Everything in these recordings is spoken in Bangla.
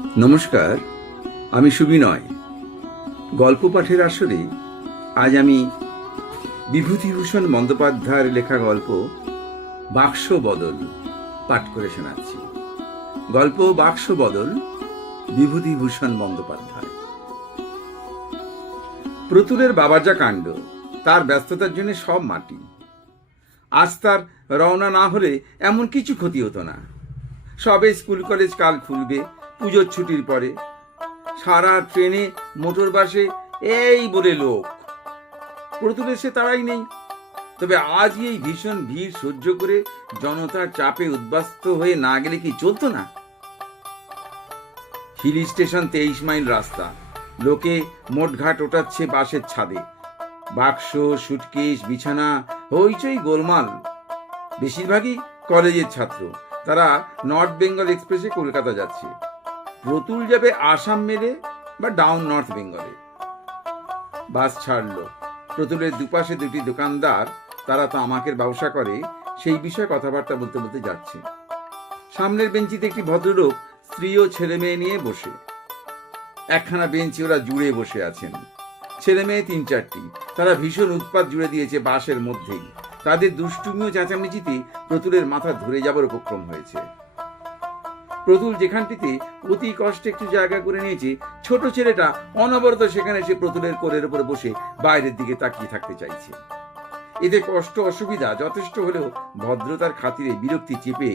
নমস্কার, আমি সুবিনয়। গল্প পাঠের আসরে আজ আমি বিভূতিভূষণ বন্দ্যোপাধ্যায়ের লেখা গল্প বাক্স বদল পাঠ করে শোনাচ্ছি। গল্প বাক্স বদল, বিভূতিভূষণ বন্দ্যোপাধ্যায়। প্রতুলের বাবার যা কাণ্ড, তার ব্যস্ততার জন্য সব মাটি। আজ তার রওনা না হলে এমন কিছু ক্ষতি হতো না। সবে স্কুল কলেজ কাল খুলবে, পুজোর ছুটির পরে। সারা ট্রেনে মোটর বাসে এই বলে লোক। প্রতুলের সে তাড়াই নেই। তবে আজ এই ভীষণ ভিড় সহ্য করে জনতার চাপে উদ্বাস্ত হয়ে না গেলে কি চলতো না? হিল স্টেশন 23 মাইল রাস্তা। লোকে মোটঘাট ওঠাচ্ছে বাসের ছাদে। বাক্স, সুটকেস, বিছানা, হইচই গোলমাল। বেশিরভাগই কলেজের ছাত্র। তারা নর্থ বেঙ্গল এক্সপ্রেসে কলকাতা যাচ্ছে। প্রতুল যাবে আসাম মেলে বা ডাউন নর্থ বেঙ্গলে। বাস ছাড়লো। প্রতুলের দুপাশে দুটি দোকানদার, তারা তো আমাকে ব্যবসা করে, সেই বিষয়ে কথাবার্তা বলতে বলতে যাচ্ছে। সামনের বেঞ্চিতে একটি ভদ্রলোক স্ত্রী ও ছেলে মেয়ে নিয়ে বসে। একখানা বেঞ্চে ওরা জুড়ে বসে আছেন। ছেলে মেয়ে 3-4টি। তারা ভীষণ উৎপাত জুড়ে দিয়েছে বাসের মধ্যেই। তাদের দুষ্টুমি ও চেঁচামেচিতে প্রতুলের মাথা ধরে যাবার উপক্রম হয়েছে। প্রতুল যেখানটিতে অতি কষ্টে একটু জায়গা করে নিয়েছে, ছোট ছেলেটা অনবরত সেখানে এসে প্রতুলের কোলের উপরে বসে বাইরের দিকে তাকিয়ে থাকতে চাইছে। এতে কষ্ট অসুবিধা যথেষ্ট হলেও ভদ্রতার খাতিরে বিরক্তি চেপে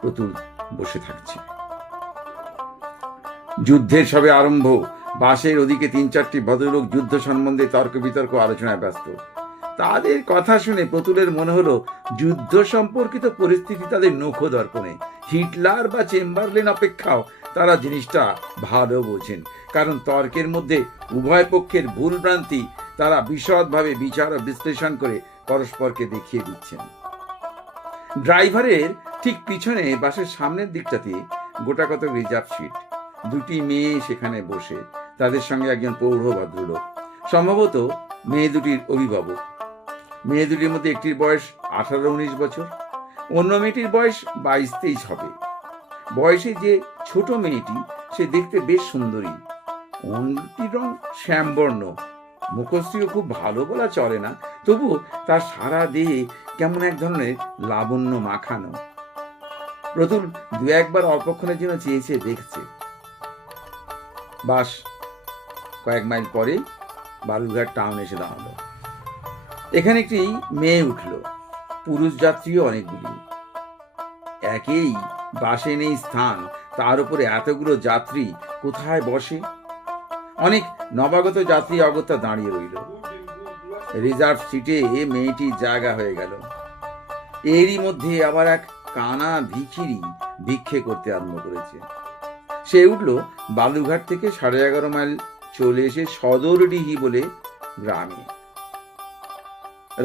প্রতুল বসে থাকছে। যুদ্ধের সবে আরম্ভ। বাসের ওদিকে 3-4টি ভদ্রলোক যুদ্ধ সম্বন্ধে তর্ক বিতর্ক আলোচনায় ব্যস্ত। তাদের কথা শুনে প্রতুলের মনে হলো যুদ্ধ সম্পর্কিত পরিস্থিতি তাদের নখো দর্পণে। হিটলার বা চেম্বারলেন অপেক্ষাও তারা জিনিসটা ভালো বোঝেন, কারণ তর্কের মধ্যে উভয় পক্ষের ভুল ভ্রান্তি তারা বিশদভাবে বিচার ও বিশ্লেষণ করে পরস্পরকে দেখিয়ে দিচ্ছেন। ড্রাইভারের ঠিক পিছনে বাসের সামনের দিকটাতে গোটাকত রিজার্ভ সিট। দুটি মেয়ে সেখানে বসে, তাদের সঙ্গে একজন প্রৌঢ় ভদ্রলোক, সম্ভবত মেয়ে দুটির অভিভাবক। মেয়ে দুটির মধ্যে একটির বয়স 18-19 বছর, অন্য মেয়েটির বয়স 22-23 হবে। বয়সে যে ছোট মেয়েটি, সে দেখতে বেশ সুন্দরী। অন্যটির রং শ্যামবর্ণ। মুখশ্রীও খুব ভালো বলা চলে না, তবু তার সারা দেহে কেমন এক ধরনের লাবণ্য মাখানো। প্রতুল 2-1বার অল্পক্ষণের জন্য চেয়েছে দেখছে। বাস কয়েক মাইল পরে বালুরঘাট টাউন এসে দাঁড়ালো। এখানে একটি মেয়ে উঠল। পুরুষ যাত্রীও অনেকগুলি। একেই বাসে নেই স্থান, তার উপরে এতগুলো যাত্রী কোথায় বসে? অনেক নবাগত যাত্রী অগত্যা দাঁড়িয়ে রইল। রিজার্ভ সিটে মেয়েটির জায়গা হয়ে গেল। এরই মধ্যে আবার এক কানা ভিখিরি ভিক্ষে করতে আরম্ভ করেছে। সে উঠল বালুঘাট থেকে 11.5 মাইল চলে এসে সদরডিহি বলে গ্রামে।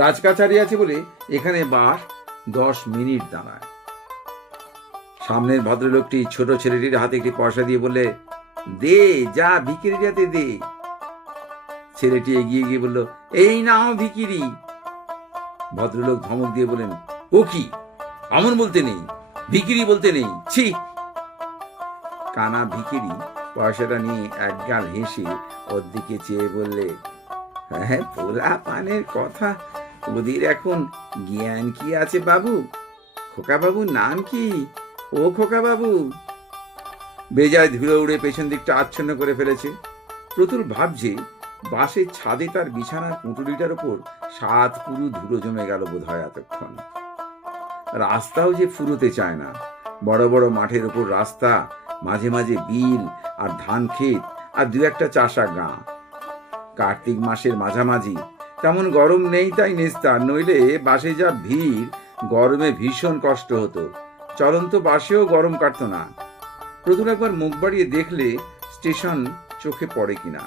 রাজকাছারি আছে বলে এখানে বাস 10 মিনিট দাঁড়ায়। সামনের ভদ্রলোকটি ছোট ছেলেটির হাতে একটি পয়সা দিয়ে বললে, দে, যা ভিখিরির হাতে দে। ছেলেটি এগিয়ে গিয়ে বলল, এই নাও ভিখিরি। ভদ্রলোক ধমক দিয়ে বলেন, ও কি, আমন বলতে নেই, ভিখিরি বলতে নেই, ছি। কানা ভিখিরি পয়সাটা নিয়ে একগাল হেসে ওর দিকে চেয়ে বললে, হ্যাঁ, পোলা পানের কথা, ওদের এখন জ্ঞান কি আছে বাবু? খোকা বাবুর নাম কি? ও খোকা বাবু। বেজায় ধুলো উড়ে পেছন দিকটা আচ্ছন্ন করে ফেলেছে। প্রতুল ভাবছে, বাসের ছাদে তার বিছানার পুঁটুলিটার উপর 7 পুরু ধুলো জমে গেল বোধ হয় এতক্ষণ। রাস্তাও যে ফুরোতে চায় না। বড় বড় মাঠের উপর রাস্তা, মাঝে মাঝে বিল আর ধান ক্ষেত আর 2-1টা চাষা গাঁ। কার্তিক মাসের মাঝামাঝি। তেমন গরম নেই তাই নিস্তার, নইলে বাসে যা ভিড়, গরমে ভীষণ কষ্ট হতো। চলন্ত বাসেও গরম কাটত না। প্রথম একবার মুখ বাড়িয়ে দেখলে স্টেশন চোখে পড়ে কিনা।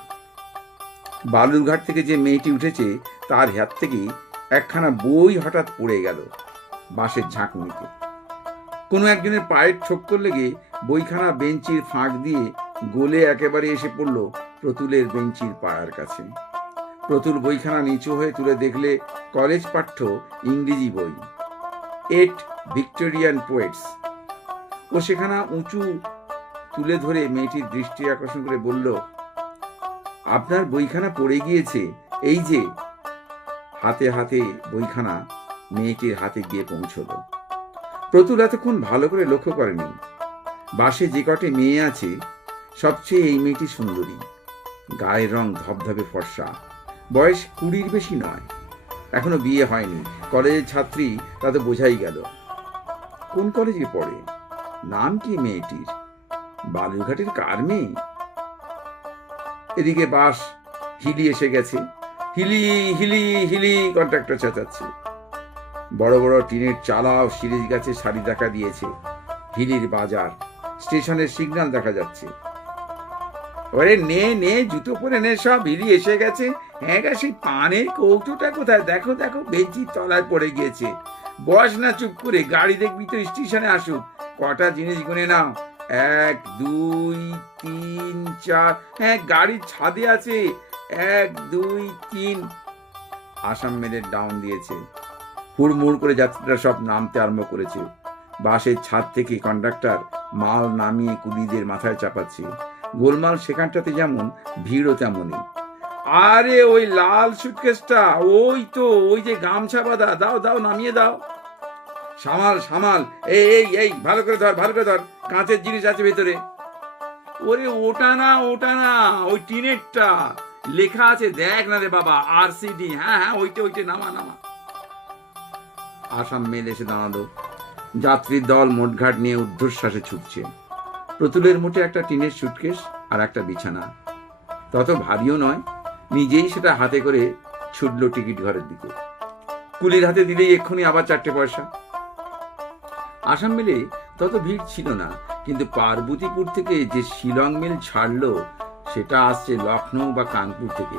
বালুরঘাট থেকে যে মেয়েটি উঠেছে, তার হাত থেকে একখানা বই হঠাৎ পড়ে গেল বাসের ঝাঁকুনিতে। কোনো একজনের পায়ের ঠোক্কর লেগে বইখানা বেঞ্চির ফাঁক দিয়ে গলে একেবারে এসে পড়ল প্রতুলের বেঞ্চির পায়ার কাছে। প্রতুল বইখানা নিচু হয়ে তুলে দেখলে কলেজ পাঠ্য ইংরেজি বই, 8 ভিক্টোরিয়ান পোয়েটস। ও সেখানা উঁচু তুলে ধরে মেয়েটির দৃষ্টি আকর্ষণ করে বলল, আপনার বইখানা পড়ে গিয়েছে, এই যে। হাতে হাতে বইখানা মেয়েটির হাতে গিয়ে পৌঁছল। প্রতুল এতক্ষণ ভালো করে লক্ষ্য করেনি। বাসে যে কটি মেয়ে আছে সবচেয়ে এই মেয়েটি সুন্দরী। গায়ের রং ধবধবে ফর্সা, বয়স 20-র বেশি নয়, এখনো বিয়ে হয়নি, কলেজের ছাত্রী তা তো বোঝাই গেল। কোন কলেজে পড়ে? নাম কি মেয়েটির? বালুরঘাটের কার মেয়ে? এদিকে বাস হিলি এসে গেছে। হিলি হিলি হিলি কন্ট্রাক্টর চেঁচাচ্ছে। বড় বড় টিনের চালাও সিরিজ গাছে সারি দেখা দিয়েছে। হিলির বাজার, স্টেশনের সিগন্যাল দেখা যাচ্ছে। ওরে নে নে, জুতো পরে নে, সব হিলি এসে গেছে। হ্যাঁ গা, সেই পানের কৌটোটা কোথায়? দেখো দেখো, বেঞ্চির তলায় পড়ে গিয়েছে। বস না চুপ করে, গাড়ি দেখবি তো স্টেশনে আসুক। কটা জিনিস গুনে নাও, 1, 2, 3, 4। হ্যাঁ, গাড়ির ছাদে আছে, 1, 2, 3। আসাম মেলের ডাউন দিয়েছে। হুড়মুড় করে যাত্রীরা সব নামতে আরম্ভ করেছে। বাসের ছাদ থেকে কন্ডাক্টর মাল নামিয়ে কুলিদের মাথায় চাপাচ্ছে। গোলমাল সেখানটাতে যেমন, ভিড়ও তেমনই। আরে ওই লাল সুটকেসটা, ওই তো, ওই যে গামছা বাঁধা, দাও দাও, নামিয়ে দাও। সামাল সামাল, এই এই এই, ভালো করে ধর, ভালো করে ধর, কাঁচের জিনিস আছে ভেতরে। ওরে ওটা না, ওটা না, ওই টিনেরটা, লেখা আছে দেখ না রে বাবা, RCD। হ্যাঁ হ্যাঁ, ওইটা ওইটা, নামা নামা। আসাম মেল এসে দাঁড়ালো। যাত্রীর দল মোটঘাট নিয়ে ঊর্ধ্বশ্বাসে ছুটছে। প্রতুলের মুঠে একটা টিনের সুটকেস আর একটা বিছানা, তত ভারীও নয়। নিজেই সেটা হাতে করে ছুটল টিকিট ঘরের দিকে। কুলির হাতে দিলেই এক্ষুনি আবার 4টে পয়সা। আসাম মেলে তত ভিড় ছিল না, কিন্তু পার্বতীপুর থেকে যে শিলং মেল ছাড়লো সেটা আসছে লখনৌ বা কানপুর থেকে।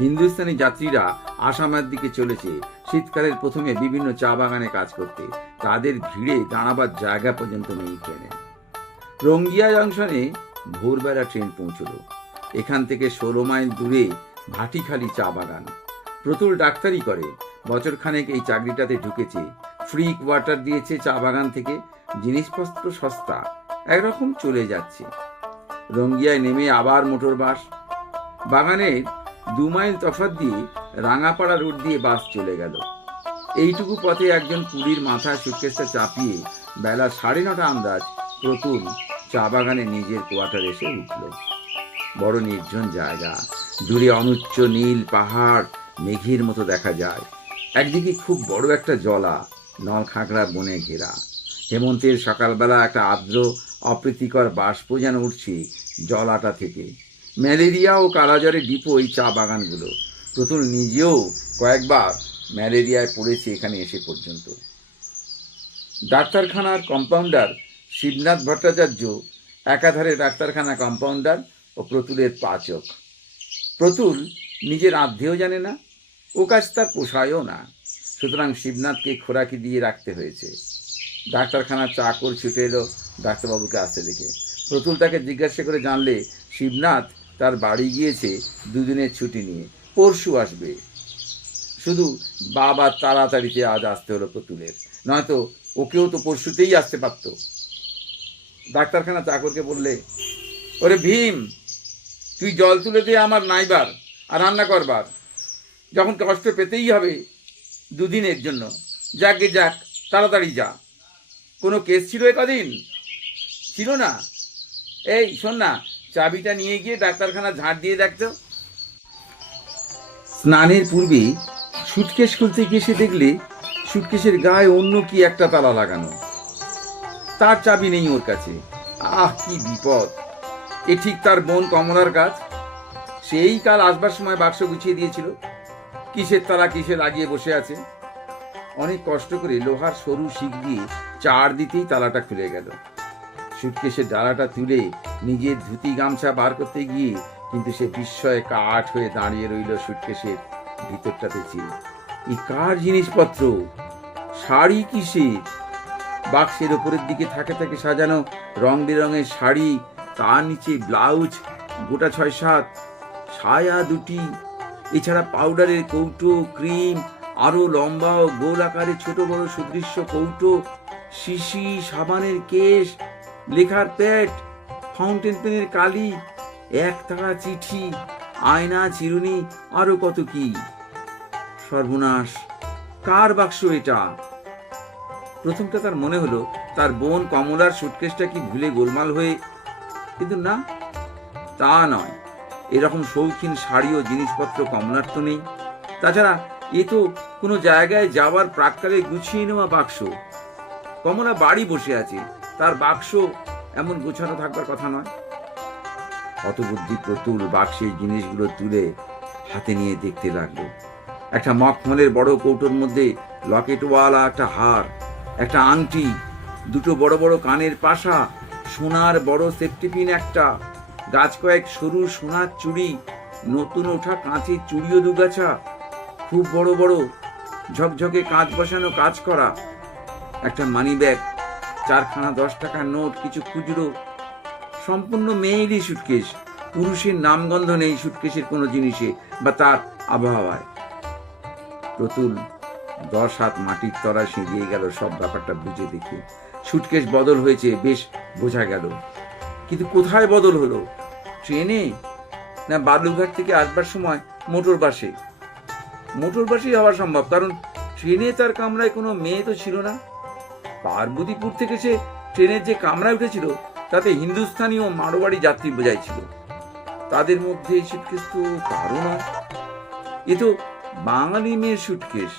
হিন্দুস্তানি যাত্রীরা আসামের দিকে চলেছে শীতকালের প্রথমে বিভিন্ন চা বাগানে কাজ করতে। তাদের ভিড়ে দাঁড়াবার জায়গা পর্যন্ত নেই ট্রেনে। রঙ্গিয়া জংশনে ভোরবেলা ট্রেন পৌঁছলো। এখান থেকে 16 মাইল দূরে ভাটিখালি চা বাগান। প্রতুল ডাক্তারি করে, বছরখানেক এই চাকরিটাতে ঢুকেছে। ফ্রি কোয়ার্টার দিয়েছে চা বাগান থেকে, জিনিসপত্র সস্তা, একরকম চলে যাচ্ছে। রঙ্গিয়ায় নেমে আবার মোটর বাস। বাগানের 2 মাইল তফাৎ দিয়ে রাঙাপাড়া রোড দিয়ে বাস চলে গেল। এইটুকু পথে একজন কুলির মাথায় সুটকেসটা চাপিয়ে বেলা 9:30 আন্দাজ প্রতুল চা বাগানে নিজের কোয়ার্টার এসে উঠল। বড় নির্জন জায়গা, দূরে অনুচ্চ নীল পাহাড় মেঘের মতো দেখা যায়। একদিকে খুব বড় একটা জলা, নল খাগড়া বনে ঘেরা। হেমন্তের সকালবেলা একটা আর্দ্র অপ্রীতিকর বাষ্প যেন উঠছে জলাটা থেকে। ম্যালেরিয়া ও কালাজ্বরে ডিপো এই চা বাগানগুলো। প্রতুল নিজেও কয়েকবার ম্যালেরিয়ায় পড়েছে এখানে এসে পর্যন্ত। ডাক্তারখানার কম্পাউন্ডার শিবনাথ ভট্টাচার্য একাধারে ডাক্তারখানা কম্পাউন্ডার ও প্রতুলের পাচক। প্রতুল নিজের আধ্যেও জানে না, ও কাজ তার পোষায়ও না, সুতরাং শিবনাথকে খোরাকি দিয়ে রাখতে হয়েছে। ডাক্তারখানার চাকর ছুটে এলো ডাক্তারবাবুকে আসতে দেখে। প্রতুল তাকে জিজ্ঞাসা করে জানলে শিবনাথ তার বাড়ি গিয়েছে 2 দিনের ছুটি নিয়ে, পরশু আসবে। শুধু বাবা তাড়াতাড়িতে আজ আসতে হলো প্রতুলের, নয়তো ওকেও তো পরশুতেই আসতে পারত। ডাক্তারখানা চাকরকে বললে, ওরে ভীম, তুই জল তুলে দিয়ে আমার নাইবার আর রান্না করবার, যখন কষ্ট পেতেই হবে 2 দিনের জন্য, যাকে যাক, তাড়াতাড়ি যা। কোনো কেস ছিল কদিন? ছিল না। এই শোন না, চাবিটা নিয়ে গিয়ে ডাক্তারখানা ঝাঁট দিয়ে দেখতো। স্নানের পূর্বে সুটকেস খুলতে গিয়ে সে দেখলে সুটকেসের গায়ে অন্য কি একটা তালা লাগানো। তার চাবি নেই ওর কাছে। আহ, কি বিপদ! এ ঠিক তার বোন কমলার কাজ। সেই কাল আসবার সময় বাক্স গুছিয়ে দিয়েছিল। কিসের তালা কিসে লাগিয়ে বসে আছে। অনেক কষ্ট করে লোহার সরু শিক দিয়ে চার দিতেই তালাটা খুলে গেল। সুটকেসের ডালাটা তুলে নিজের ধুতি গামছা বার করতে গিয়ে কিন্তু সে বিস্ময়ে কাঠ হয়ে দাঁড়িয়ে রইল সুটকেসের ভিতরটাতে চেয়ে। এই কার জিনিসপত্র? শাড়ি কিসের? বাক্সের ওপরের দিকে থাকে থাকে সাজানো রং বেরঙের শাড়ি, তার নিচে ব্লাউজ গোটা 6-7, সায়া 2টি, এছাড়া পাউডারের কৌটো, ক্রিম, আরো লম্বা ও গোল আকারে ছোট বড় সুদৃশ্য কৌটো, শিশি, সাবানের কেস, লেখার প্যাড, ফাউন্টেন পেনের কালি, একতারা চিঠি, আয়না, চিরুনি, আরো কত কি। সর্বনাশ, কার বাক্স এটা? প্রথমটা তার মনে হলো তার বোন কমলার সুটকেসটা কি ভুলে গোলমাল হয়ে, কিন্তু না, তা নয়। এরকম শৌখিন শাড়ি ও জিনিসপত্র কমলার তো নেই। তাছাড়া এ তো কোনো জায়গায় যাওয়ার প্রাক্কালে গুছিয়ে নেওয়া বাক্স। কমলা বাড়ি বসে আছে, তার বাক্স এমন গোছানো থাকবার কথা নয়। হতবুদ্ধি প্রতুল বাক্সের জিনিসগুলো তুলে হাতে নিয়ে দেখতে লাগলো। একটা মখমলের বড় কৌটোর মধ্যে লকেটওয়ালা একটা হার, একটা আংটি, দুটো বড় বড় কানের পাশা, সোনার বড় সেফটি পিন একটা, গাছ কয়েক সরু সোনার চুড়ি, নতুন ওঠা কাঁচের চুড়িও দুগাছা, খুব বড় বড় ঝকঝকে কাঁচ বসানো কাজ করা, একটা মানি ব্যাগ, 4খানা 10 টাকার নোট, কিছু খুচরো। সম্পূর্ণ মেয়েরই সুটকেস। পুরুষের নামগন্ধ নেই সুটকেসের কোনো জিনিসে বা তার আবহাওয়ায়। প্রতুল 10 হাত মাটির তলায় সিঁড়িয়ে গেল সব ব্যাপারটা বুঝে দেখে। সুটকেস বদল হয়েছে বেশ বোঝা গেল, কিন্তু কোথায় বদল হলো? ট্রেনে, না বালুঘাট থেকে আসবার সময় মোটর বাসে? মোটর বাসেই হওয়া সম্ভব, কারণ ট্রেনে তার কামরায় কোনো মেয়ে তো ছিল না। পার্বতীপুর থেকে সে ট্রেনের যে কামরায় উঠেছিল তাতে হিন্দুস্থানি ও মারোয়াড়ি যাত্রী বোঝাই ছিল। তাদের মধ্যে এই সুটকেস তো কারো নয়, এ তো বাঙালি মেয়ের সুটকেস।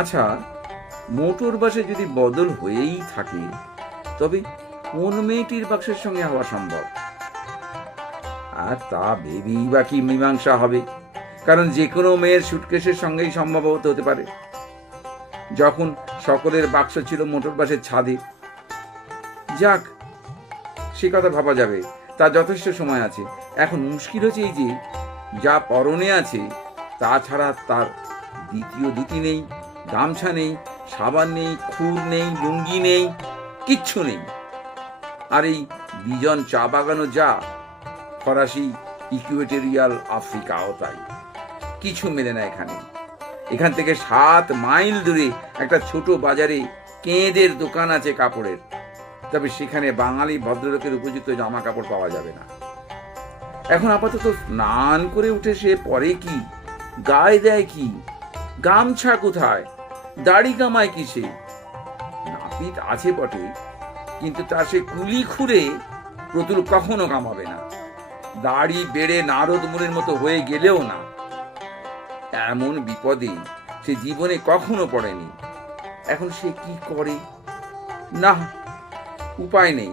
আচ্ছা, মোটর বাসে যদি বদল হয়েই থাকে, তবে কোন মেয়েটির বাক্সের সঙ্গে হওয়া সম্ভব? আর তা ভেবেই বা কি মীমাংসা হবে? কারণ যে কোনো মেয়ের সুটকেসের সঙ্গেই সম্ভবত হতে পারে। যখন সকলের বাক্স ছিল মোটর বাসের ছাদে। যাক, সে কথা ভাবা যাবে, তার যথেষ্ট সময় আছে। এখন মুশকিল হচ্ছে এই যে যা পরনে আছে তা ছাড়া তার দ্বিতীয় দুটি নেই, গামছা নেই, সাবান নেই, খুর নেই, লুঙ্গি নেই, কিচ্ছু নেই। আর এই বিজন চা বাগানও যা, ফরাসি ইকুয়েটোরিয়াল আফ্রিকাও তাই, কিছু মেলে না এখানে। এখান থেকে 7 মাইল দূরে একটা ছোট বাজারে কেঁদের দোকান আছে কাপড়ের, তবে সেখানে বাঙালি ভদ্রলোকের উপযুক্ত জামা কাপড় পাওয়া যাবে না। এখন আপাতত স্নান করে উঠে সে পরে কি, গায়ে দেয় কি, গামছা কোথায়, দাড়ি কামায় কিসে? নাপিত আছে বটে, কিন্তু তার সে কুলি খুঁড়ে প্রতুল কখনো কামাবে না। দাড়ি বেড়ে নারদ মুনির মতো হয়ে গেলেও না। এমন বিপদে সে জীবনে কখনো পড়েনি। এখন সে কি করে? না, উপায় নেই।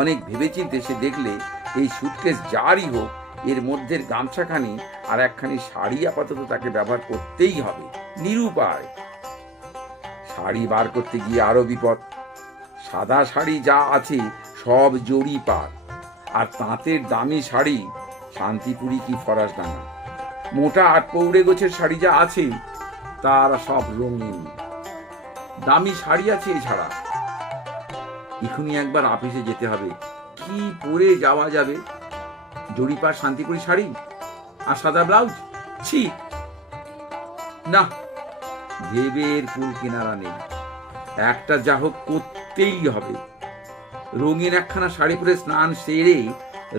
অনেক ভেবেচিন্তে সে দেখলে এই সুটকেস যারই হোক, এর মধ্যে গামছাখানি আর একখানি শাড়ি আপাতত তাকে ব্যবহার করতেই হবে, নিরুপায়। শাড়ি বার করতে গিয়ে আরো বিপদ। সাদা শাড়ি যা আছে সব জড়ি পার, আর তাঁতের দামি শাড়ি শান্তিপুরি কি ফরাসডাঙ্গা। মোটা 8 পৌড়ে গোছের শাড়ি যা আছে তার সব রঙিন। দামি শাড়ি আছে এছাড়া। এখনই একবার অফিসে যেতে হবে। কি পরে যাওয়া যাবে? জরিপার শান্তিপুরি শাড়ি আর সাদা ব্লাউজ? ছি, না, ভেবের কুল কিনারা নেই। একটা যা হোক করতেই হবে। রঙিন একখানা শাড়ি পরে স্নান সেরে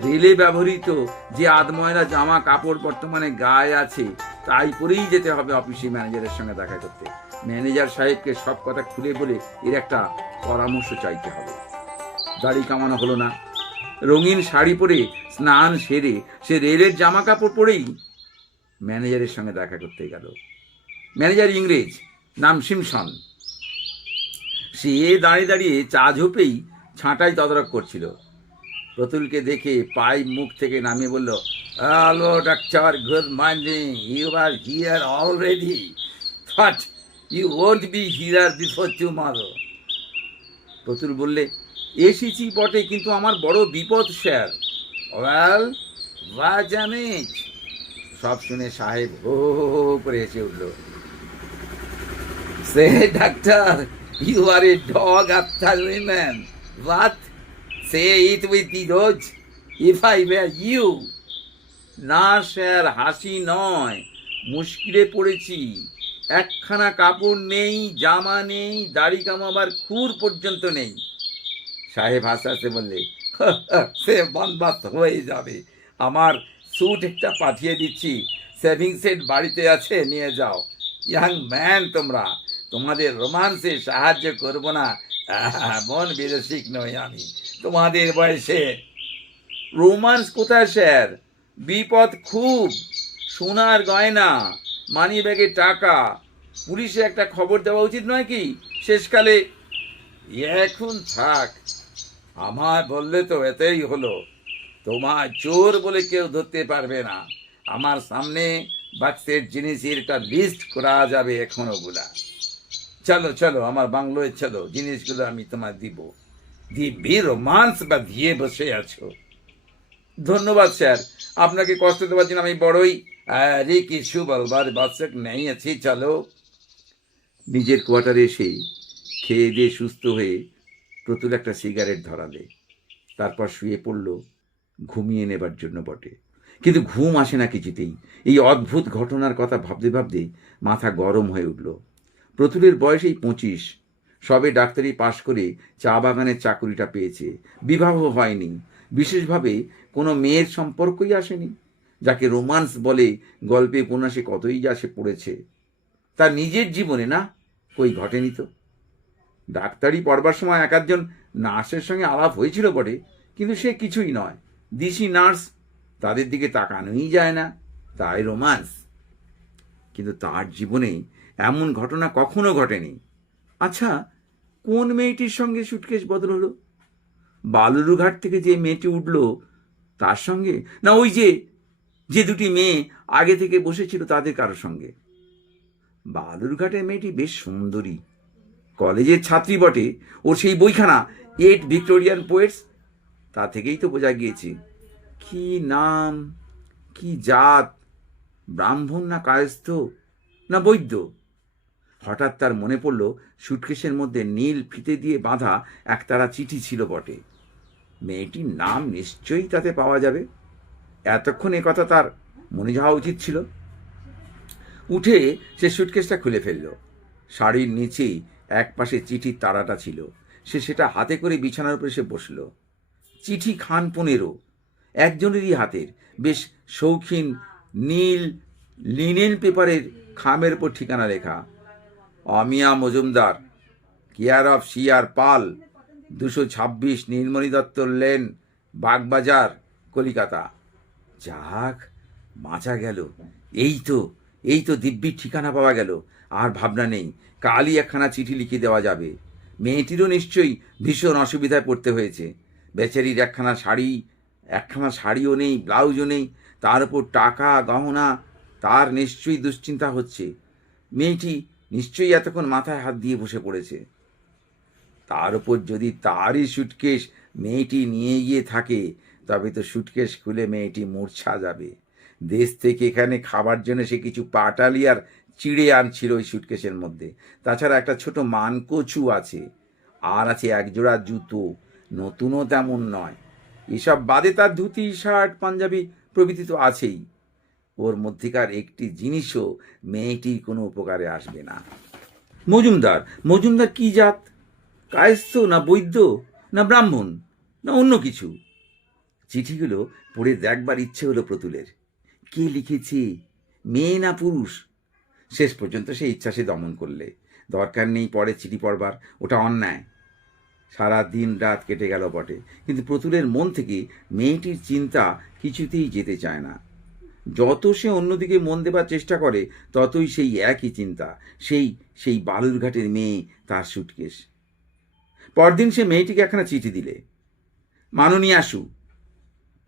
রেলে ব্যবহৃত যে আধময়লা জামা কাপড় বর্তমানে গায়ে আছে তাই পরেই যেতে হবে অফিসে ম্যানেজারের সঙ্গে দেখা করতে। ম্যানেজার সাহেবকে সব কথা খুলে বলে এর একটা পরামর্শ চাইতে হবে। দাড়ি কামানো হলো না। রঙিন শাড়ি পরে স্নান সেরে সে রেলের জামা কাপড় পরেই ম্যানেজারের সঙ্গে দেখা করতে গেল। ম্যানেজার ইংরেজ, নাম সিমসন। সে দাঁড়িয়ে দাঁড়িয়ে চা ঝোপেই ছাঁটাই তদারক করছিল। প্রতুলকে দেখে পাইপ মুখ থেকে নামিয়ে বলল, hello doctor, good morning, you are here already, but you won't be here before tomorrow. Pratul বললে, এসেছি বটে, কিন্তু আমার বড় বিপদ sir. Well, what am it? সব শুনে সাহেব হো হো হো করে হেসে উঠল। সে doctor, you are a dog after women. What? Say it with the Roj. If I were you. না স্যার, হাসি নয়, মুশকিলে পড়েছি। একখানা কাপড় নেই, জামা নেই, দাড়ি কামাবার খুর পর্যন্ত নেই। সাহেব হাসতে হাসতে বললে, সে বনবাস হয়ে যাবে। আমার স্যুট একটা পাঠিয়ে দিচ্ছি, সেভিং সেট বাড়িতে আছে, নিয়ে যাও। ইয়াং ম্যান তোমরা, তোমাদের রোমান্সে সাহায্য করব না, মন বিরসিক নই আমি তোমাদের বয়সে। রোমান্স কোথায় স্যার? বিপদ খুব, সোনার গয়না, মানি ব্যাগে টাকা, পুলিশে একটা খবর দেওয়া উচিত নয় কি শেষকালে? এখন থাক, আমার বললে তো এতেই হলো। তোমার চোর বলে কেউ ধরতে পারবে না। আমার সামনে বাক্সের জিনিসের একটা লিস্ট করা যাবে এখন ওগুলা। চলো চলো আমার বাংলোয় চলো, জিনিসগুলো আমি তোমার দিব। দিব্যি রোমান্স বা দিয়ে বসে আছো। ধন্যবাদ স্যার, আপনাকে কষ্ট দেওয়ার জন্য আমি বড়ই, আরে কিছু বলবার বাচ্চক নেই আছি, চলো। নিজের কোয়ার্টারে এসে খেয়ে দিয়ে সুস্থ হয়ে প্রতুল একটা সিগারেট ধরালে, তারপর শুয়ে পড়ল ঘুমিয়ে নেবার জন্য বটে। কিন্তু ঘুম আসে না কিছুতেই। এই অদ্ভুত ঘটনার কথা ভাবতে ভাবতে মাথা গরম হয়ে উঠল। প্রতুলের বয়স এই 25, সবে ডাক্তারি পাশ করে চা বাগানের চাকুরিটা পেয়েছে, বিবাহ হয়নি, বিশেষভাবে কোনো মেয়ের সম্পর্কই আসেনি। যাকে রোমান্স বলে গল্পে উপন্যাসে কতই যা সে পড়েছে, তার নিজের জীবনে না, কই ঘটেনি তো। ডাক্তারি পড়বার সময় এক আধজন নার্সের সঙ্গে আলাপ হয়েছিল বটে, কিন্তু সে কিছুই নয়, দিশি নার্স, তাদের দিকে তাকানোই যায় না, তাই রোমান্স। কিন্তু তার জীবনে এমন ঘটনা কখনো ঘটেনি। আচ্ছা, কোন মেয়েটির সঙ্গে সুটকেস বদল হলো? বালুরঘাট থেকে যে মেয়েটি উঠল তার সঙ্গে, না ওই যে যে দুটি মেয়ে আগে থেকে বসেছিল তাদের কারোর সঙ্গে? বালুরঘাটের মেয়েটি বেশ সুন্দরী, কলেজের ছাত্রী বটে। ওর সেই বইখানা 8 ভিক্টোরিয়ান পোয়েটস, তা থেকেই তো বোঝা গিয়েছে। কি নাম, কি জাত, ব্রাহ্মণ না কায়স্থ না বৈদ্য? হঠাৎ তার মনে পড়ল সুটকেসের মধ্যে নীল ফিতে দিয়ে বাঁধা একতারা চিঠি ছিল বটে। মেয়েটির নাম নিশ্চয়ই তাতে পাওয়া যাবে। এতক্ষণ এ কথা তার মনে যাওয়া উচিত ছিল। উঠে সে সুটকেসটা খুলে ফেলল। শাড়ির নিচেই এক পাশে চিঠির তারাটা ছিল। সে সেটা হাতে করে বিছানার উপরে সে বসল। চিঠি খান 15, একজনেরই হাতের, বেশ শৌখিন নীল লিনেন পেপারের খামের উপর ঠিকানা লেখা, Amiya Majumdar, care of CR Pal, 226 Nilmoni Dutta lane, Bagbazar, Kolikata. যাক, বাঁচা গেল। এই তো দিব্যির ঠিকানা পাওয়া গেল। আর ভাবনা নেই, কালই একখানা চিঠি লিখে দেওয়া যাবে। মেয়েটিরও নিশ্চয়ই ভীষণ অসুবিধায় পড়তে হয়েছে। বেচারির একখানা শাড়িও নেই, ব্লাউজও নেই, তার উপর টাকা গহনা, তার নিশ্চয়ই দুশ্চিন্তা হচ্ছে। মেয়েটি নিশ্চয়ই এতক্ষণ মাথায় হাত দিয়ে বসে পড়েছে। তার উপর যদি তারই সুটকেস মেয়েটি নিয়ে গিয়ে থাকে, তবে তো সুটকেস খুলে মেয়েটি মূর্ছা যাবে। দেশ থেকে এখানে খাবার জন্য সে কিছু পাটালি আর চিড়ে আনছিল ওই সুটকেসের মধ্যে। তাছাড়া একটা ছোট মানকচু আছে, আর আছে একজোড়া জুতো, নতুনও তেমন নয়। এসব বাদে তার ধুতি, শার্ট, পাঞ্জাবি প্রভৃতি তো আছেই। ওর মধ্যেকার একটি জিনিসও মেয়েটির কোনো উপকারে আসবে না। মজুমদার কি জাত? কায়স্থ না বৈদ্য না ব্রাহ্মণ না অন্য কিছু? চিঠিগুলো পড়ে দেখবার ইচ্ছে হলো প্রতুলের। কে লিখেছে, মেয়ে না পুরুষ? শেষ পর্যন্ত সে ইচ্ছা সে দমন করলে। দরকার নেই পরে চিঠি পড়বার, ওটা অন্যায়। সারা দিন রাত কেটে গেল বটে, কিন্তু প্রতুলের মন থেকে মেয়েটির চিন্তা কিছুতেই যেতে চায় না। যত সে অন্যদিকে মন দেবার চেষ্টা করে, ততই সেই একই চিন্তা, সেই বালুরঘাটের মেয়ে, তার সুটকেস। পরদিন সে মেয়েটিকে একখানা চিঠি দিলে, মাননীয় আশু।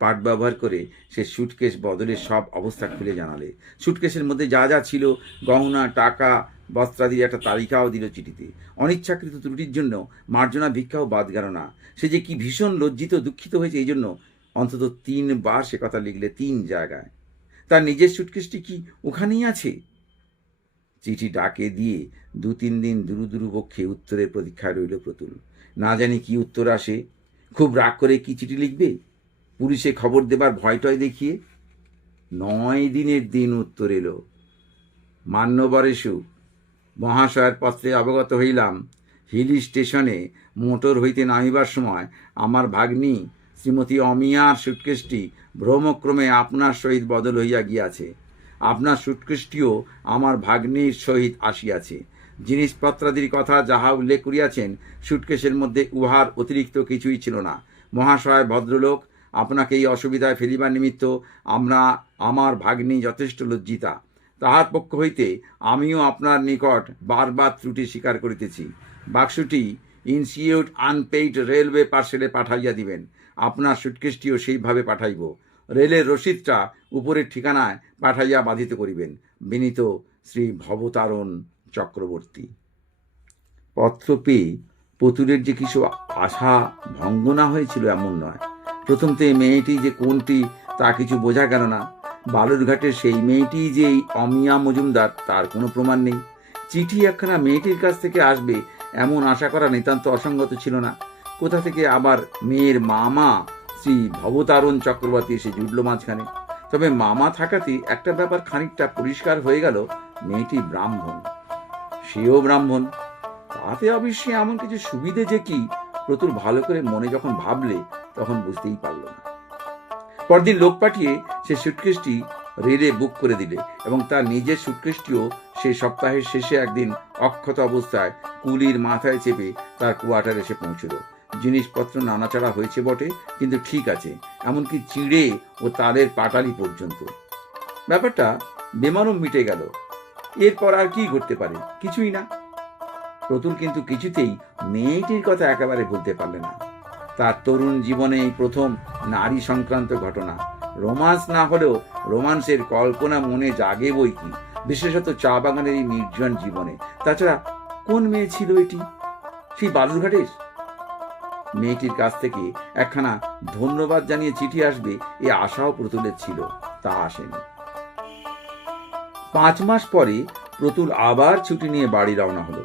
পাঠ ব্যবহার করে সে সুটকেস বদলের সব অবস্থা খুলে জানালে। সুটকেসের মধ্যে যা যা ছিল, গহনা, টাকা, বস্ত্রাদির একটা তালিকাও দিল চিঠিতে। অনিচ্ছাকৃত ত্রুটির জন্য মার্জনা ভিক্ষাও বাদ গেল না। সে যে কি ভীষণ লজ্জিত দুঃখিত হয়েছে এই জন্য অন্তত 3 বার সে কথা লিখলে, 3 জায়গায়। তার নিজের সুটকেসটি কি ওখানেই আছে? চিঠি ডাকে দিয়ে 2-3 দিন দুরু বক্ষে উত্তরের প্রতীক্ষায় রইল প্রতুল। না জানি কি উত্তর আসে। খুব রাগ করে কি চিঠি লিখবে? পুলিশে খবর দেবার ভয়টয় দেখিয়ে? 9 দিনের দিন উত্তর এলো। মান্যবরেষু মহাশয়ের পত্রে অবগত হইলাম, হিলি স্টেশনে মোটর হইতে নামিবার সময় আমার ভাগ্নি শ্রীমতী অমিয়ার সুটকেসটি ভ্রমক্রমে আপনার সহিত বদল হইয়া গিয়াছে। আপনার সুটকেসটিও আমার ভাগ্নির সহিত আসিয়াছে। জিনিসপত্রাদির কথা যাহা উল্লেখ করিয়াছেন, সুটকেসের মধ্যে উহার অতিরিক্ত কিছুই ছিল না। মহাশয় ভদ্রলোক, আপনাকে এই অসুবিধায় ফেলিবার নিমিত্ত আমার ভাগ্নি যথেষ্ট লজ্জিতা। তাহার পক্ষ হইতে আমিও আপনার নিকট বারবার ত্রুটি স্বীকার করিতেছি। বাক্সটি ইনস্টিটিউট আনপেইড রেলওয়ে পার্সেলে পাঠাইয়া দিবেন। আপনার সুটকেসটিও সেইভাবে পাঠাইব। রেলের রসিদটা উপরের ঠিকানায় পাঠাইয়া বাধিত করিবেন। বিনীত শ্রী ভবতারণ চক্রবর্তী। পত্র পেয়ে পুতুলের যে কিছু আশা ভঙ্গ না হয়েছিল এমন নয়। প্রথমতে মেয়েটি যে কোনটি তা কিছু বোঝা গেল না। বালুরঘাটের সেই মেয়েটি যে অমিয়া মজুমদার তার কোনো প্রমাণ নেই। চিঠি একখানা মেয়েটির কাছ থেকে আসবে এমন আশা করা নিতান্ত অসঙ্গত ছিল না। কোথা থেকে আবার মেয়ের মামা শ্রী ভবতারণ চক্রবর্তী এসে জুটল মাঝখানে। তবে মামা থাকাতে একটা ব্যাপার খানিকটা পরিষ্কার হয়ে গেল, মেয়েটি ব্রাহ্মণ, সেও ব্রাহ্মণ। তাতে অবশ্যই এমন কিছু সুবিধে যে কি প্রতুল ভালো করে মনে যখন ভাবলে তখন বুঝতেই পারল না। পরদিন লোক পাঠিয়ে সে সুটকেসটি রেলে বুক করে দিলে এবং তার নিজের সুটকেসটিও সেই সপ্তাহের শেষে একদিন অক্ষত অবস্থায় কুলির মাথায় চেপে তার কোয়ার্টার এসে পৌঁছল। জিনিসপত্র নানাচাড়া হয়েছে বটে, কিন্তু ঠিক আছে, এমনকি চিঁড়ে ও তালের পাটালি পর্যন্ত। ব্যাপারটা বেমানব মিটে গেল। এরপর আর কি ঘটতে পারে? কিছুই না। প্রতুল কিন্তু কিছুতেই মেয়েটির কথা একেবারে ভুলতে পারলে না। তার তরুণ জীবনে এই প্রথম নারী সংক্রান্ত ঘটনা। রোমান্স না হলেও রোমান্সের কল্পনা মনে জাগে বই কি, বিশেষত চা বাগানের এই নির্জন জীবনে। তাছাড়া কোন মেয়ে ছিল এটি? সেই বালুরঘাটের। মেয়েটির কাছ থেকে একখানা ধন্যবাদ জানিয়ে চিঠি আসবে এ আশাও প্রতুলের ছিল, তা আসেনি। 5 মাস পরে প্রতুল আবার ছুটি নিয়ে বাড়ি রওনা হলো।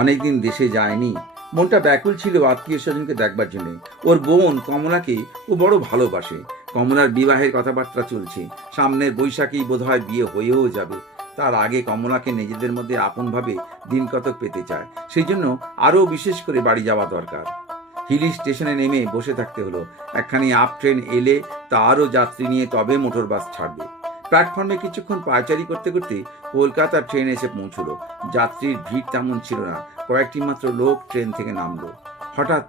অনেকদিন দেশে যায়নি। মনটা ব্যাকুল ছিল আত্মীয় স্বজনকে দেখবার জন্য। ওর বোন কমলাকে ও বড় ভালোবাসে। কমলার বিবাহের কথাবার্তা চলছে। সামনের বৈশাখেই বোধহয় বিয়ে হয়েও যাবে। তার আগে কমলাকে নিজেদের মধ্যে আপনভাবে দিন কতক পেতে চায়। সেই জন্য আরও বিশেষ করে বাড়ি যাওয়া দরকার। হিলি স্টেশনে নেমে বসে থাকতে হলো। একখানি আপ ট্রেন এলে তা আরও যাত্রী নিয়ে তবে মোটর বাস ছাড়বে। প্ল্যাটফর্মে কিছুক্ষণ পায়চারি করতে করতে কলকাতার ট্রেন এসে পৌঁছলো। যাত্রীর ভিড় তেমন ছিল না। কয়েকটি মাত্র লোক ট্রেন থেকে নামলো। হঠাৎ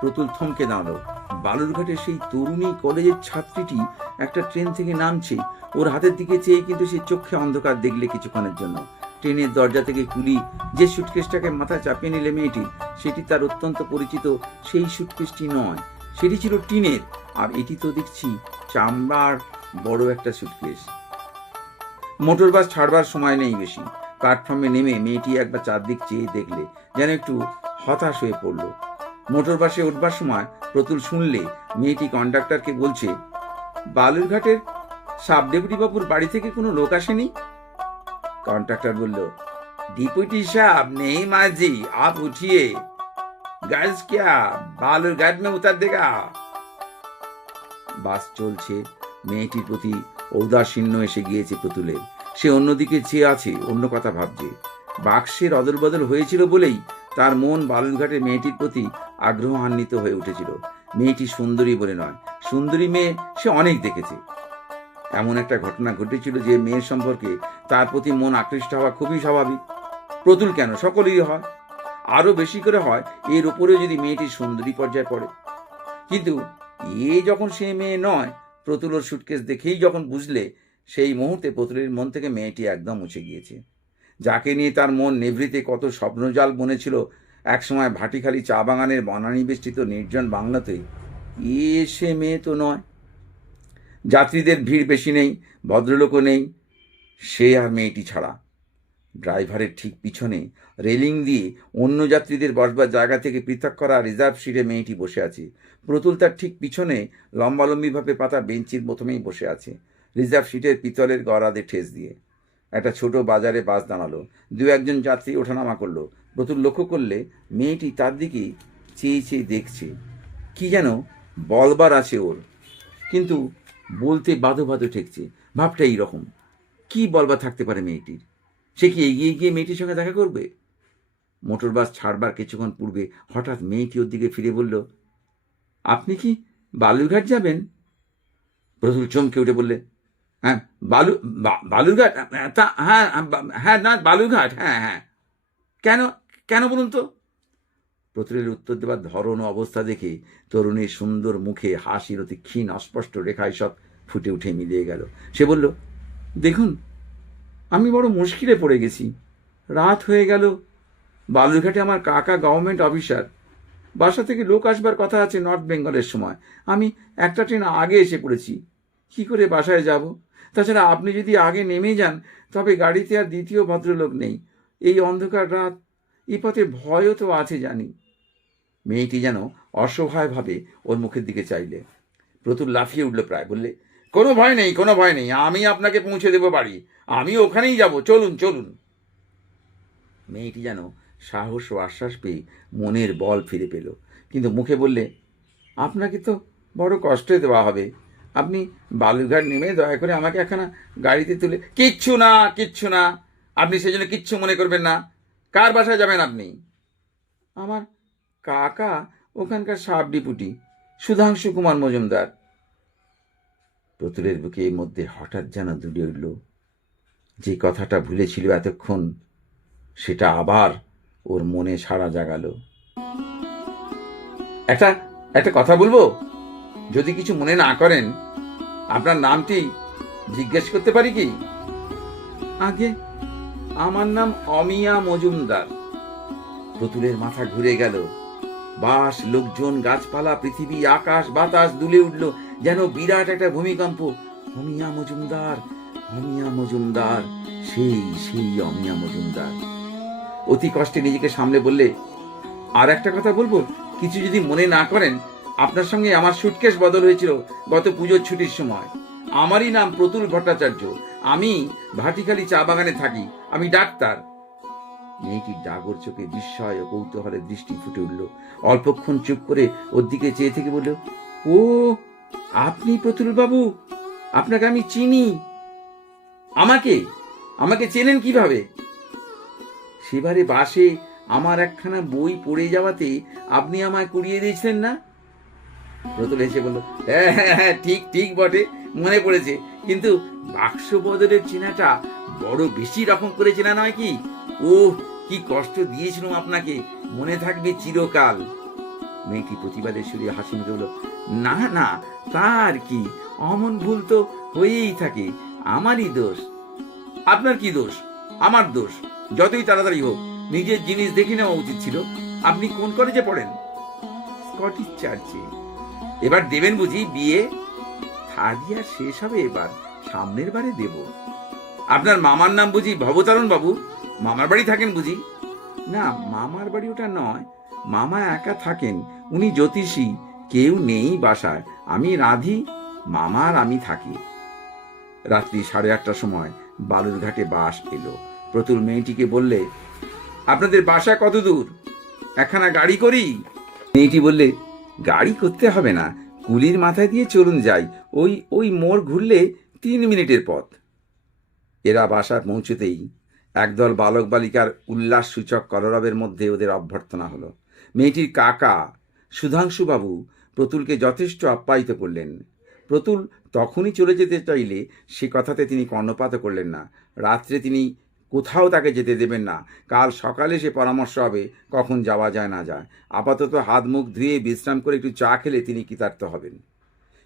প্রতুল থমকে দাঁড়ালো। বালুরঘাটের সেই তরুণী কলেজের ছাত্রীটি একটা ট্রেন থেকে নামছে। ওর হাতের দিকে চেয়ে কিন্তু সে চোখে অন্ধকার দেখলে কিছুক্ষণের জন্য। ট্রেনের দরজা থেকে কুলি যে সুটকেসটাকে মাথায় চাপিয়ে নিলে মেয়েটি, সেটি তার অত্যন্ত পরিচিত সেই সুটকেসটি নয়। সেটি ছিল টিনের, আর এটি তো দেখছি চামড়ার বড় একটা সুটকেস। মোটর বাস ছাড়বার সময় নেই বেশি। প্ল্যাটফর্মে নেমে মেয়েটি একবার চারদিক চেয়ে দেখলে, যেন একটু হতাশ হয়ে পড়ল। মোটর বাসে উঠবার সময় প্রতুল শুনলে মেয়েটি কন্ডাক্টরকে বলছে, বালুরঘাটের সাব ডেপুটি বাবুর বাড়ি থেকে কোনো লোক আসেনি? কন্ডাক্টর বলল, डिप्टी साहब नहीं माँ जी, आप उठिए, गर्ल्स क्या बालूरघाट में उतर देगा। বাস চলছে। মেয়েটির প্রতি ঔদাসীন্য এসে গিয়েছে প্রতুলের। সে অন্যদিকে চেয়ে আছে, অন্য কথা ভাবছে। বাক্সের অদল বদল হয়েছিল বলেই তার মন বালুরঘাটের মেয়েটির প্রতি আগ্রহান্বিত হয়ে উঠেছিল। মেয়েটি সুন্দরী বলে নয়, সুন্দরী মেয়ে সে অনেক দেখেছে। এমন একটা ঘটনা ঘটেছিল যে মেয়ের সম্পর্কে তার প্রতি মন আকৃষ্ট হওয়া খুবই স্বাভাবিক। প্রতুল কেন, সকলেরই হয়। আরো বেশি করে হয় এর উপরে যদি মেয়েটির সুন্দরী পর্যায়ে পড়ে। কিন্তু এ যখন সে মেয়ে নয়, প্রতুল ওর সুটকেস দেখেই যখন বুঝলে, সেই মুহূর্তে প্রতুলের মন থেকে মেয়েটি একদম মুছে গিয়েছে। যাকে নিয়ে তার মন নেভৃতে কত স্বপ্নজাল বনেছিল একসময় ভাটিখালি চা বাগানের বনানী বেষ্টিত নির্জন বাংলাতে, সে মেয়ে তো নয়। যাত্রীদের ভিড় বেশি নেই, ভদ্রলোকও নেই, সে আর মেয়েটি ছাড়া। ড্রাইভারের ঠিক পিছনে রেলিং দিয়ে অন্য যাত্রীদের বসবার জায়গা থেকে পৃথক করা রিজার্ভ সিটে মেয়েটি বসে আছে। প্রতুল তার ঠিক পিছনে লম্বালম্বিভাবে পাতা বেঞ্চির প্রথমেই বসে আছে, রিজার্ভ সিটের পিতলের গড়াদে ঠেস দিয়ে। একটা ছোট বাজারে বাস দাঁড়ালো। 2-1 যাত্রী ওঠানামা করলো। প্রতুল লক্ষ্য করলে মেয়েটি তার দিকে চেয়ে চেয়ে দেখছে। কি যেন বলবার আছে ওর, কিন্তু বলতে বাধো বাধো ঠেকছে। ভাবটা এইরকম, কি বলবার থাকতে পারে মেয়েটির? সে কি এগিয়ে গিয়ে মেয়েটির সঙ্গে দেখা করবে? মোটর বাস ছাড়বার কিছুক্ষণ পূর্বে হঠাৎ মেয়েটি ওর দিকে ফিরে বলল, আপনি কি বালুরঘাট যাবেন? প্রতুল চমকে উঠে বললে, হ্যাঁ বালুরঘাট, তা হ্যাঁ হ্যাঁ না বালুরঘাট, হ্যাঁ হ্যাঁ। কেন কেন বলুন তো? প্রতুলের উত্তর দেওয়ার ধরন ও অবস্থা দেখে তরুণীর সুন্দর মুখে হাসির অতি ক্ষীণ অস্পষ্ট রেখায় সব ফুটে উঠে মিলিয়ে গেল। সে বলল, দেখুন, আমি বড় মুশকিলে পড়ে গেছি। রাত হয়ে গেল, বালুরঘাটে আমার কাকা গভর্নমেন্ট অফিসার, বাসা থেকে লোক আসবার কথা আছে নর্থ বেঙ্গলের সময়। আমি একটা ট্রেন আগে এসে পড়েছি, কি করে বাসায় যাব? তাছাড়া আপনি যদি আগে নেমে যান তবে গাড়িতে আর দ্বিতীয় ভদ্রলোক নেই। এই অন্ধকার রাত, এ পথে ভয়ও তো আছে জানি। মেয়েটি যেন অসহায়ভাবে ওর মুখের দিকে চাইলে। প্রতুল লাফিয়ে উঠল প্রায়, বললে, কোনো ভয় নেই, কোনো ভয় নেই, আমি আপনাকে পৌঁছে দেবো বাড়ি, আমি ওখানেই যাব, চলুন চলুন। মেয়েটি যেন সাহস ও আশ্বাস পেয়ে মনের বল ফিরে পেল, কিন্তু মুখে বললে, আপনাকে তো বড় কষ্টে দেওয়া হবে। আপনি বালুরঘাট নেমে দয়া করে আমাকে একখানা গাড়িতে তুলে। কিচ্ছু না, কিচ্ছু না, আপনি সেজন্য কিচ্ছু মনে করবেন না। কার বাসায় যাবেন আপনি? আমার কাকা ওখানকার সাব ডিপুটি, সুধাংশু কুমার মজুমদার। প্রতুলের বুকে এর মধ্যে হঠাৎ যেন দুলে উঠল। যে কথাটা ভুলেছিল এতক্ষণ, সেটা আবার ওর মনে সাড়া জাগালো। একটা একটা কথা বলবো, যদি কিছু মনে না করেন? আপনার নামটি জিজ্ঞেস করতে পারি কি? আগে আমার নাম অমিয়া মজুমদার। প্রতুলের মাথা ঘুরে গেল। বাস, লোকজন, গাছপালা, পৃথিবী, আকাশ বাতাস দুলে উঠল যেন বিরাট একটা ভূমিকম্প। অমিয়া মজুমদার, অমিয়া মজুমদার, সেই সেই অমিয়া মজুমদার। অতি কষ্টে নিজেকে সামলে বললে, আর একটা কথা বলবো, কিছু যদি মনে না করেন? আপনার সঙ্গে আমার সুটকেস বদল হয়েছিল গত পুজোর ছুটির সময়। আমারই নাম প্রতুল ভট্টাচার্য, আমি ভাটিখালি চা বাগানে থাকি, আমি ডাক্তার। মেয়েটির ডাগর চোখে বিস্ময় ও কৌতূহলের দৃষ্টি ফুটে উঠল। অল্পক্ষণ চুপ করে ওর দিকে চেয়ে থেকে বলল, ও আপনি প্রতুল বাবু, আপনাকে আমি চিনি। আমাকে আমাকে চেনেন কিভাবে? সেবারে বাসে আমার একখানা বই পড়ে যাওয়াতে আপনি আমায় কুড়িয়ে দিয়েছিলেন না? প্রতুল হেসে বলল, হ্যাঁ হ্যাঁ হ্যাঁ, ঠিক ঠিক বটে, মনে পড়েছে। কিন্তু বাক্স বদলের চেনাটা বড় বেশি রকম করে চেনা নয় কি? ও কি কষ্ট দিয়েছিলাম আপনাকে, মনে থাকবে চিরকাল। মেয়েটি প্রতিবাদের সুরে হাসি মুখে বলল, না না, তার কি, অমন ভুল তো হয়েই থাকে, আমারই দোষ। আপনার কি দোষ? আমার দোষ। যতই তাড়াতাড়ি হোক নিজের জিনিস দেখে নেওয়া উচিত ছিল। আপনি কোন কলেজে পড়েন? স্কটিশ চার্চে। এবার দেবেন বুঝি বিয়ে? থার্ড ইয়ার শেষ হবে এবার, সামনের বারে দেব। আপনার মামার নাম বুঝি ভবতারণ বাবু? মামার বাড়ি থাকেন বুঝি? না, মামার বাড়ি ওটা নয়, মামা একা থাকেন, উনি জ্যোতিষী, কেউ নেই বাসায়, আমি রাধি, মামা আর আমি থাকি। রাত্রি 8:30টার সময় বালুরঘাটে বাস এলো। প্রতুল মেয়েটিকে বললে, আপনাদের বাসা কত দূর? একখানা গাড়ি করি? মেয়েটি বললে, গাড়ি করতে হবে না, কুলির মাথায় দিয়ে চলুন যাই, ওই ওই মোড় ঘুরলে 3 মিনিটের পথ। এরা বাসায় পৌঁছতেই একদল বালক বালিকার উল্লাস সূচক কলরবের মধ্যে ওদের অভ্যর্থনা হলো। মেয়েটির কাকা সুধাংশুবাবু প্রতুলকে যথেষ্ট আপ্যায়িত করলেন। প্রতুল তখনই চলে যেতে চাইলে সে কথাতে তিনি কর্ণপাত করলেন না। রাত্রে তিনি কোথাও তাকে যেতে দেবেন না, কাল সকালে সে পরামর্শ হবে কখন যাওয়া যায় না যায়। আপাতত হাত মুখ ধুয়ে বিশ্রাম করে একটু চা খেলে তিনি কৃতার্থ হবেন।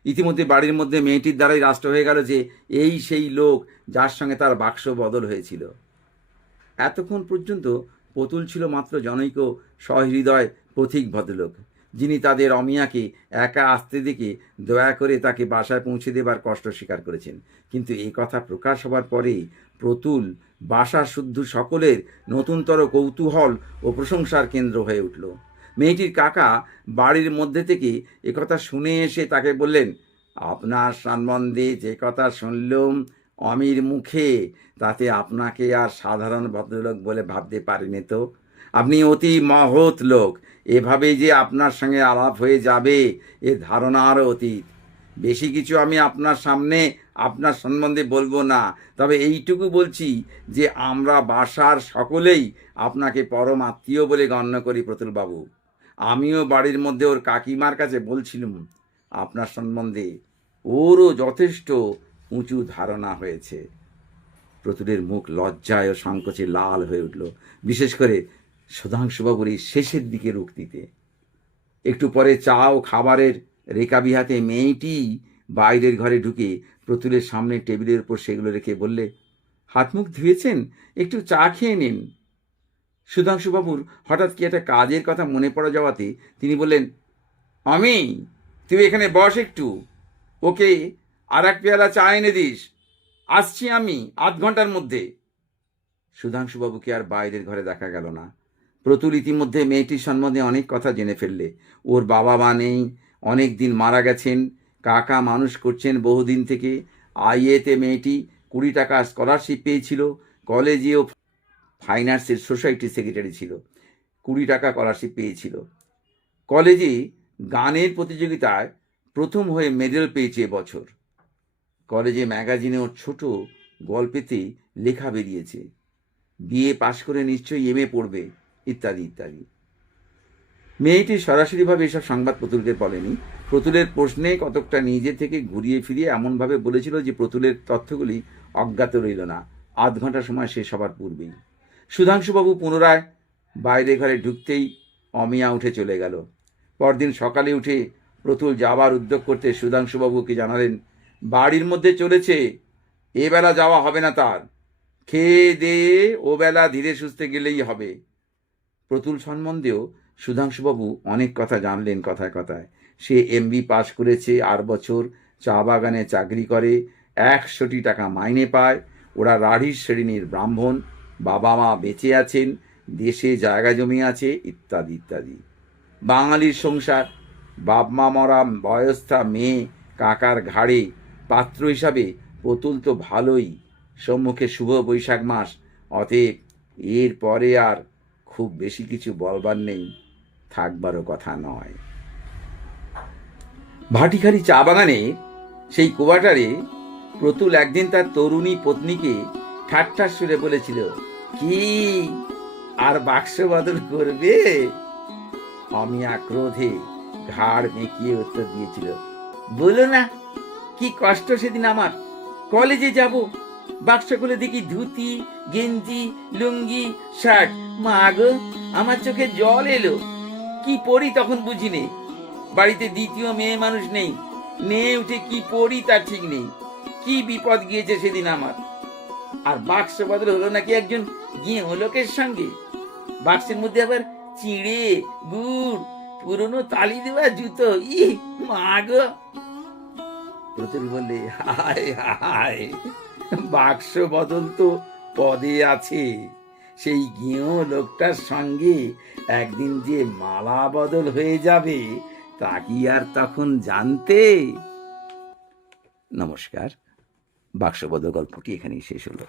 ইতিমধ্যে বাড়ির মধ্যে মেয়েটির দ্বারাই রাষ্ট্র হয়ে গেল যে এই সেই লোক যার সঙ্গে তার বাক্স বদল হয়েছিল। এতক্ষণ পর্যন্ত প্রতুল ছিল মাত্র জনৈক সহৃদয় পথিক ভদ্রলোক, যিনি তাদের অমিয়াকে একা আসতে দেখে দয়া করে তাকে বাসায় পৌঁছে দেবার কষ্ট স্বীকার করেছেন। কিন্তু এই কথা প্রকাশ হবার পরে প্রতুল বাসা শুদ্ধ সকলের নতুনতর কৌতূহল ও প্রশংসার কেন্দ্র হয়ে উঠল। মেয়েটির কাকা বাড়ির মধ্যে থেকে একথা শুনে এসে তাকে বললেন, আপনার সম্বন্ধে যে কথা শুনলুম অমির মুখে, তাতে আপনাকে আর সাধারণ ভদ্রলোক বলে ভাবতে পারিনি তো। আপনি অতি মহৎ লোক, এভাবে যে আপনার সঙ্গে আলাপ হয়ে যাবে এ ধারণারও অতীত। বেশি কিছু আমি আপনার সামনে আপনার সম্বন্ধে বলবো না, তবে এইটুকু বলছি যে আমরা বাসার সকলেই আপনাকে পরম আত্মীয় বলে গণ্য করি প্রতুলবাবু। আমিও বাড়ির মধ্যে ওর কাকিমার কাছে বলছিলাম, আপনার সম্বন্ধে ওরও যথেষ্ট উঁচু ধারণা হয়েছে। প্রতুলের মুখ লজ্জায় ও সংকোচে লাল হয়ে উঠল, বিশেষ করে সুধাংশুবাবুর এই শেষের দিকের উক্তিতে। একটু পরে চা ও খাবারের রেকাবি হাতে মেয়েটি বাইরের ঘরে ঢুকে প্রতুলের সামনে টেবিলের উপর সেগুলো রেখে বললে, হাত মুখ ধুয়েছেন, একটু চা খেয়ে নিন। সুধাংশুবাবুর হঠাৎ কি একটা কাজের কথা মনে পড়ে যাওয়াতে তিনি বললেন, আমি, তুই এখানে বস একটু, ওকে আর এক পেয়ালা চা এনে দিস, আসছি আমি ৮ ঘন্টার মধ্যে। সুধাংশুবাবুকে আর বাইরের ঘরে দেখা গেল না। প্রতুল ইতিমধ্যে মেয়েটির সম্বন্ধে অনেক কথা জেনে ফেললে। ওর বাবা মা নেই, অনেক দিন মারা গেছেন, কাকা মানুষ করছেন বহুদিন থেকে। আইএতে মেয়েটি 20 টাকা স্কলারশিপ পেয়েছিল, কলেজেও ফাইন আর্টসের সোসাইটির সেক্রেটারি ছিল, 20 টাকা স্কলারশিপ পেয়েছিল। কলেজে গানের প্রতিযোগিতায় প্রথম হয়ে মেডেল পেয়েছে এবছর। কলেজে ম্যাগাজিনে ওর ছোট গল্পেতে লেখা বেরিয়েছে, বিএ পাশ করে নিশ্চয়ই এমএ পড়বে, ইত্যাদি ইত্যাদি। মেয়েটি সরাসরিভাবে এসব সংবাদ প্রতুলকে বলেনি। প্রতুলের প্রশ্নে কতকটা নিজে থেকে ঘুরিয়ে ফিরিয়ে এমনভাবে বলেছিল যে প্রতুলের তথ্যগুলি অজ্ঞাত রইল না ৮ ঘন্টা সময় শেষ হবার পূর্বেই। সুধাংশুবাবু পুনরায় বাইরে ঘরে ঢুকতেই অমিয়া উঠে চলে গেল। পরদিন সকালে উঠে প্রতুল যাওয়ার উদ্যোগ করতে সুধাংশুবাবুকে জানালেন, বাড়ির মধ্যে চলেছে, এবেলা যাওয়া হবে না তার, খেয়ে দিয়ে ওবেলা ধীরে সুস্থে গেলেই হবে। প্রতুল সম্বন্ধেও সুধাংশুবাবু অনেক কথা জানলেন কথায় কথায়। সে এমবি পাশ করেছে, 8 বছর চা বাগানে চাকরি করে, 100 টাকা মাইনে পায়, ওরা রাঢ়ির শ্রেণীর ব্রাহ্মণ, বাবা মা বেঁচে আছেন, দেশে জায়গা জমি আছে, ইত্যাদি ইত্যাদি। বাঙালির সংসার, বাপ মা মরা বয়স্থা মেয়ে কাকার ঘাড়ে পাত্র হিসাবে প্রতুল তো ভালোই। সম্মুখে শুভ বৈশাখ মাস, অতএব এর পরে আর খুব বেশি কিছু বলবার নেই, থাকবারও কথা নয়। ভাটিখালি চা বাগানে সেই কোয়ার্টারে প্রতুল একদিন তার তরুণী পত্নীকে ঠাট্টার সুরে বলেছিল, কি আর বাক্স বদল করবে? অমিয়া ক্রোধে ঘাড় মেঁকিয়ে উত্তর দিয়েছিল, বলো না, কি কষ্ট সেদিন আমার। কলেজে যাব, বাক্স খুলে দেখি ধুতি, গেঞ্জি, লুঙ্গি, শার্ট। মা গো, আমার চোখে জল এলো। কি পড়ি তখন বুঝিনি। বাড়িতে দ্বিতীয় মেয়ে মানুষ নেই, মেয়ে উঠে কি পড়ি তার ঠিক নেই। কি বিপদ গিয়েছে সেদিন আমার। আর বাক্স বদল হলো নাকি একজন গিয়ে লোকের সঙ্গে। বাক্সের মধ্যে আবার চিড়ে, গুড়, পুরনো তালি দেওয়া জুতো। ই মা গো। প্রতুল বললে, হায় হায়, বাক্স বদল তো পদে আছে, সেই গিয়েও লোকটার সঙ্গে একদিন যে মালা বদল হয়ে যাবে তা কি আর তখন জানতে? নমস্কার। বাক্স বদল গল্পটি এখানেই শেষ হলো।